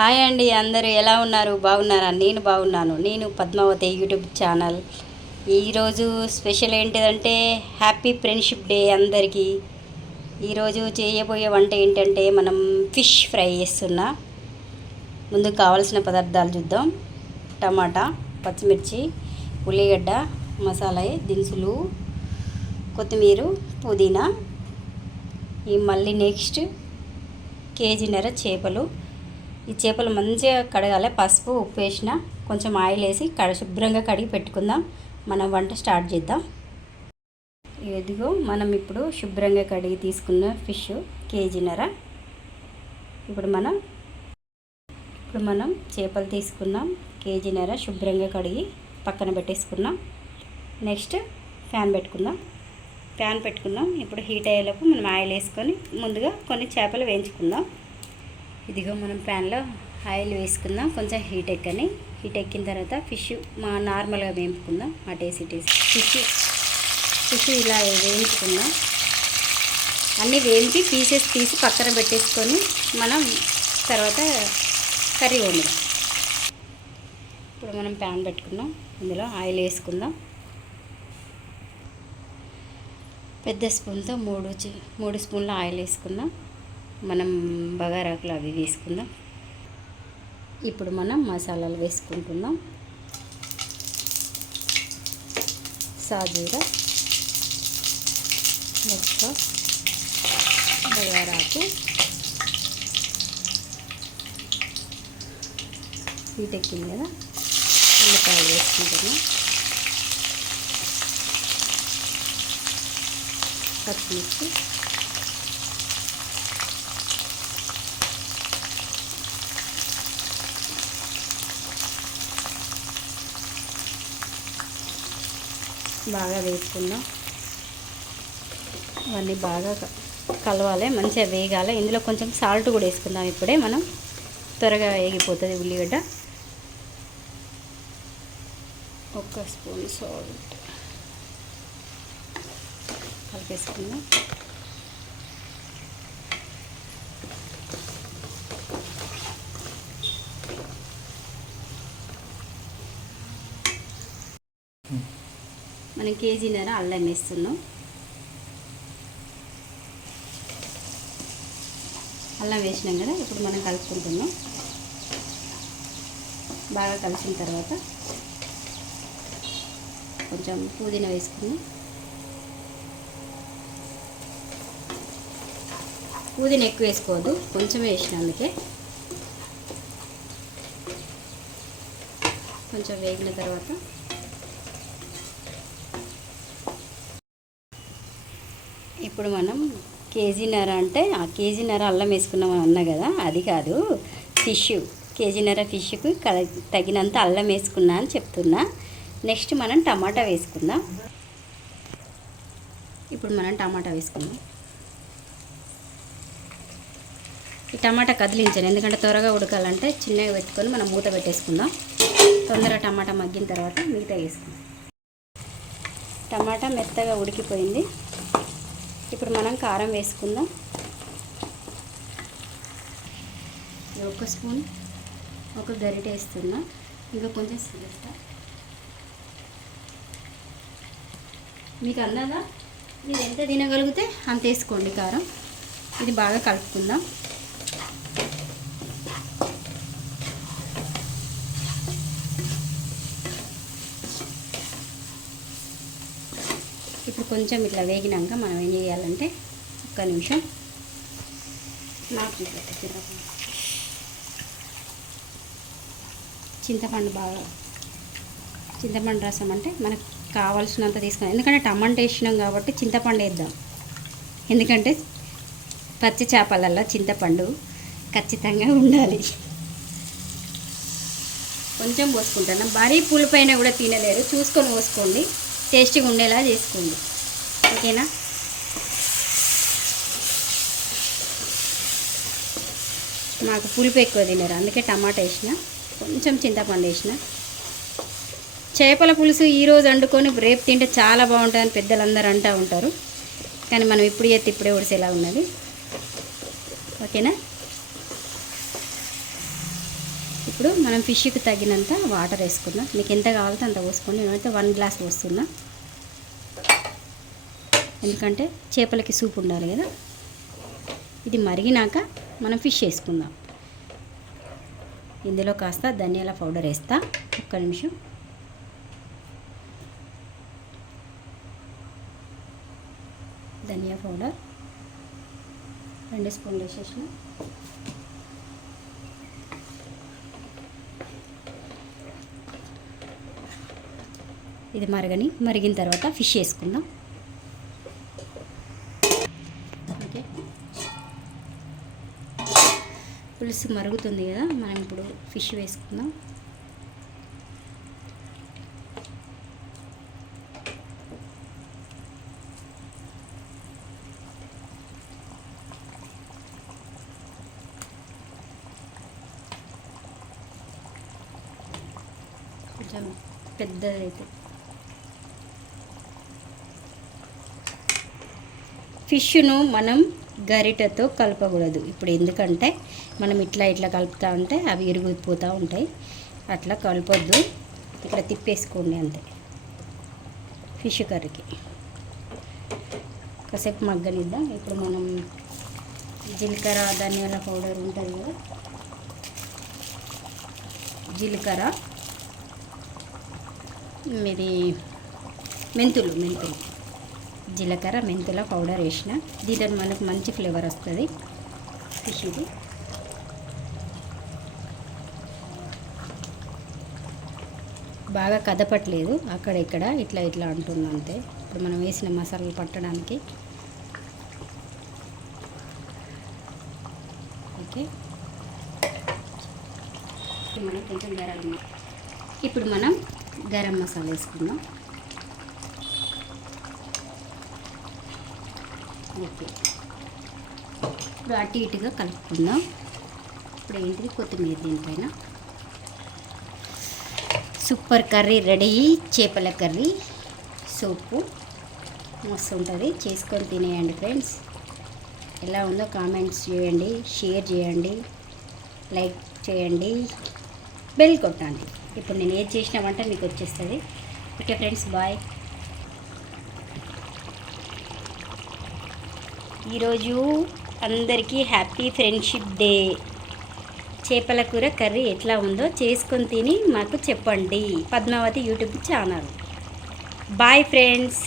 Hi అండి, అందరూ ఎలా ఉన్నారు? బాగున్నారా? నేను బాగున్నాను. నేను పద్మావతి యూట్యూబ్ ఛానల్. ఈరోజు స్పెషల్ ఏంటిదంటే హ్యాపీ ఫ్రెండ్షిప్ డే అందరికీ. ఈరోజు చేయబోయే వంట ఏంటంటే మనం ఫిష్ ఫ్రై చేస్తున్నా. ముందు కావాల్సిన పదార్థాలు చూద్దాం. టమాటా, పచ్చిమిర్చి, ఉల్లిగడ్డ, మసాలా దినుసులు, కొత్తిమీర, పుదీనా. ఈ మళ్ళీ నెక్స్ట్ కేజీన్నర చేపలు. ఈ చేపలు మంచిగా కడగాలి. పసుపు, ఉప్పు వేసిన కొంచెం ఆయిల్ వేసి శుభ్రంగా కడిగి పెట్టుకుందాం. మనం వంట స్టార్ట్ చేద్దాం. ఇదిగో మనం ఇప్పుడు శుభ్రంగా కడిగి తీసుకున్న ఫిష్ కేజీన్నర. ఇప్పుడు మనం చేపలు తీసుకున్నాం కేజీన్నర, శుభ్రంగా కడిగి పక్కన పెట్టేసుకున్నాం. నెక్స్ట్ ప్యాన్ పెట్టుకుందాం. ఇప్పుడు హీట్ అయ్యేలోపు మనం ఆయిల్ వేసుకొని ముందుగా కొన్ని చేపలు వేయించుకుందాం. ఇదిగో మనం ప్యాన్లో ఆయిల్ వేసుకుందాం. కొంచెం హీట్ ఎక్కిన తర్వాత ఫిష్ నార్మల్గా వేయించుకుందాం. అటేసి ఫిష్ ఇలా వేయించుకుందాం. అన్నీ వేయించి పీసెస్ తీసి పక్కన పెట్టేసుకొని మనం తర్వాత కర్రీ వండుదాం. ఇప్పుడు మనం ప్యాన్ పెట్టుకుందాం. ఇందులో ఆయిల్ వేసుకుందాం. పెద్ద స్పూన్తో 3 స్పూన్ల ఆయిల్ వేసుకుందాం. మనం బగారాకులు అవి వేసుకుందాం. ఇప్పుడు మనం మసాలాలు వేసుకుంటున్నాం. సాజీరా, మొక్క, బగారాకు, హీట్ ఎక్కింది కదా, ఉల్లిపాయలు వేసుకుంటున్నాం. పచ్చిమిర్చి, బాగా వేసుకుందాం. అవన్నీ బాగా కలవాలి, మంచిగా వేగాలి. ఇందులో కొంచెం సాల్ట్ కూడా వేసుకుందాం. ఇప్పుడే మనం త్వరగా వేగిపోతుంది ఉల్లిగడ్డ. 1 స్పూన్ సాల్ట్ కలిపేసుకుందాం. మనం కేజీన్నర అల్లం వేస్తున్నాం. అల్లం వేసినాం కదా, ఇప్పుడు మనం కలుపుకుంటున్నాం. బాగా కలిసిన తర్వాత కొంచెం పుదీనా వేసుకున్నాం. పుదీనా ఎక్కువ వేసుకోవద్దు, కొంచెం వేసిన, అందుకే కొంచెం వేగిన తర్వాత ఇప్పుడు మనం కేజీన్నర అంటే ఆ కేజీన్నర అల్లం వేసుకున్నామని అన్నా కదా, అది కాదు. కేజీన్నర ఫిష్కు తగినంత అల్లం వేసుకున్నా అని చెప్తున్నా. నెక్స్ట్ మనం టమాటా వేసుకుందాం. ఇప్పుడు మనం టమాటా వేసుకుందాం. ఈ టమాటా కదిలించాను, ఎందుకంటే త్వరగా ఉడకాలంటే చిన్నగా పెట్టుకొని మనం మూత పెట్టేసుకుందాం. తొందరగా టమాటా మగ్గిన తర్వాత మిగతా వేసుకుందాం. టమాటా మెత్తగా ఉడికిపోయింది. ఇప్పుడు మనం కారం వేసుకుందాం. 1 స్పూన్, 1 గరిటె వేస్తున్నాం. ఇంకా కొంచెం వేస్తా. మీకు అందాదా, మీరు ఎంత తినగలిగితే అంత వేసుకోండి కారం. ఇది బాగా కలుపుకుందాం. ఇప్పుడు కొంచెం ఇట్లా వేగినాక మనం ఏం చేయాలంటే 1 నిమిషం చింతపండు రసం అంటే మనకు కావాల్సినంత తీసుకున్నాం. ఎందుకంటే టమాటా వేసినాం కాబట్టి చింతపండు వేద్దాం. ఎందుకంటే పచ్చి చేపలలో చింతపండు ఖచ్చితంగా ఉండాలి. కొంచెం పోసుకుంటాను. భారీ పులుపైన కూడా తినలేరు, చూసుకొని పోసుకోండి. టేస్టీగా ఉండేలా చేసుకోండి, ఓకేనా? నాకు పులుపు ఎక్కువ తినరు, అందుకే టమాటా వేసిన, కొంచెం చింతపండు వేసిన. చేపల పులుసు ఈరోజు వండుకొని రేపు తింటే చాలా బాగుంటుందని పెద్దలందరూ అంటూ ఉంటారు. కానీ మనం ఇప్పుడు చేస్తే ఇప్పుడే ఉడిసేలా ఉన్నది, ఓకేనా? ఇప్పుడు మనం ఫిష్కి తగినంత వాటర్ వేసుకుందాం. మీకు ఎంత కావాలో అంత పోసుకొని నేనైతే 1 గ్లాస్ పోస్తున్నా, ఎందుకంటే చేపలకి సూప్ ఉండాలి కదా. ఇది మరిగినాక మనం ఫిష్ వేసుకుందాం. ఇందులో కాస్త ధనియాల పౌడర్ వేస్తా. ఒక్క నిమిషం. ధనియా పౌడర్ 2 స్పూన్లు వేసేసిన. ఇది మరిగిన తర్వాత ఫిష్ వేసుకుందాం. ఓకే, పులుసు మరుగుతుంది కదా, మనం ఇప్పుడు ఫిష్ వేసుకుందాం. కొంచెం పెద్దదైతే ఫిష్ను మనం గరిటెతో కలపకూడదు ఇప్పుడు, ఎందుకంటే మనం ఇట్లా కలుపుతూ ఉంటే అవి ఇరిగిపోతూ ఉంటాయి. అట్లా కలపొద్దు, ఇక్కడ తిప్పేసుకోండి అంతే. ఫిష్ కర్రీకి కాసేపు మగ్గనిద్దాం. ఇప్పుడు మనం జీలకర్ర ధనియాల పౌడర్ ఉంటుంది కదా, జీలకర్ర, ఇది మెంతులు జీలకర్ర మెంతుల పౌడర్ వేసిన. దీంట్లో మనకు మంచి ఫ్లేవర్ వస్తుంది ఫిష్. ఇది బాగా కదపట్లేదు, అక్కడ ఇక్కడ ఇట్లా అంటుంది అంతే. ఇప్పుడు మనం వేసిన మసాలాలు పట్టడానికి. ఓకే, ఇప్పుడు మనం గరం మసాలా వేసుకుందాం. ఓకే, ఇప్పుడు అటు ఇటుగా కలుపుకుందాం. ఇప్పుడు ఏంటిది, కొత్తిమీర దీనిపైన. సూపర్ కర్రీ రెడీ, చేపల కర్రీ సూపు మస్తు ఉంటుంది. చేసుకొని తినేయండి ఫ్రెండ్స్. ఎలా ఉందో కామెంట్స్ చేయండి, షేర్ చేయండి, లైక్ చేయండి, బెల్ కొట్టండి. ఇప్పుడు నేను ఏది చేసిన వంట మీకు వచ్చేస్తుంది. Okay friends, bye. ఈరోజు అందరికీ హ్యాపీ ఫ్రెండ్షిప్ డే. చేపల కూర కర్రీ ఎట్లా ఉందో చేసుకొని తిని మాకు చెప్పండి. Padmavathi YouTube channel. Bye friends.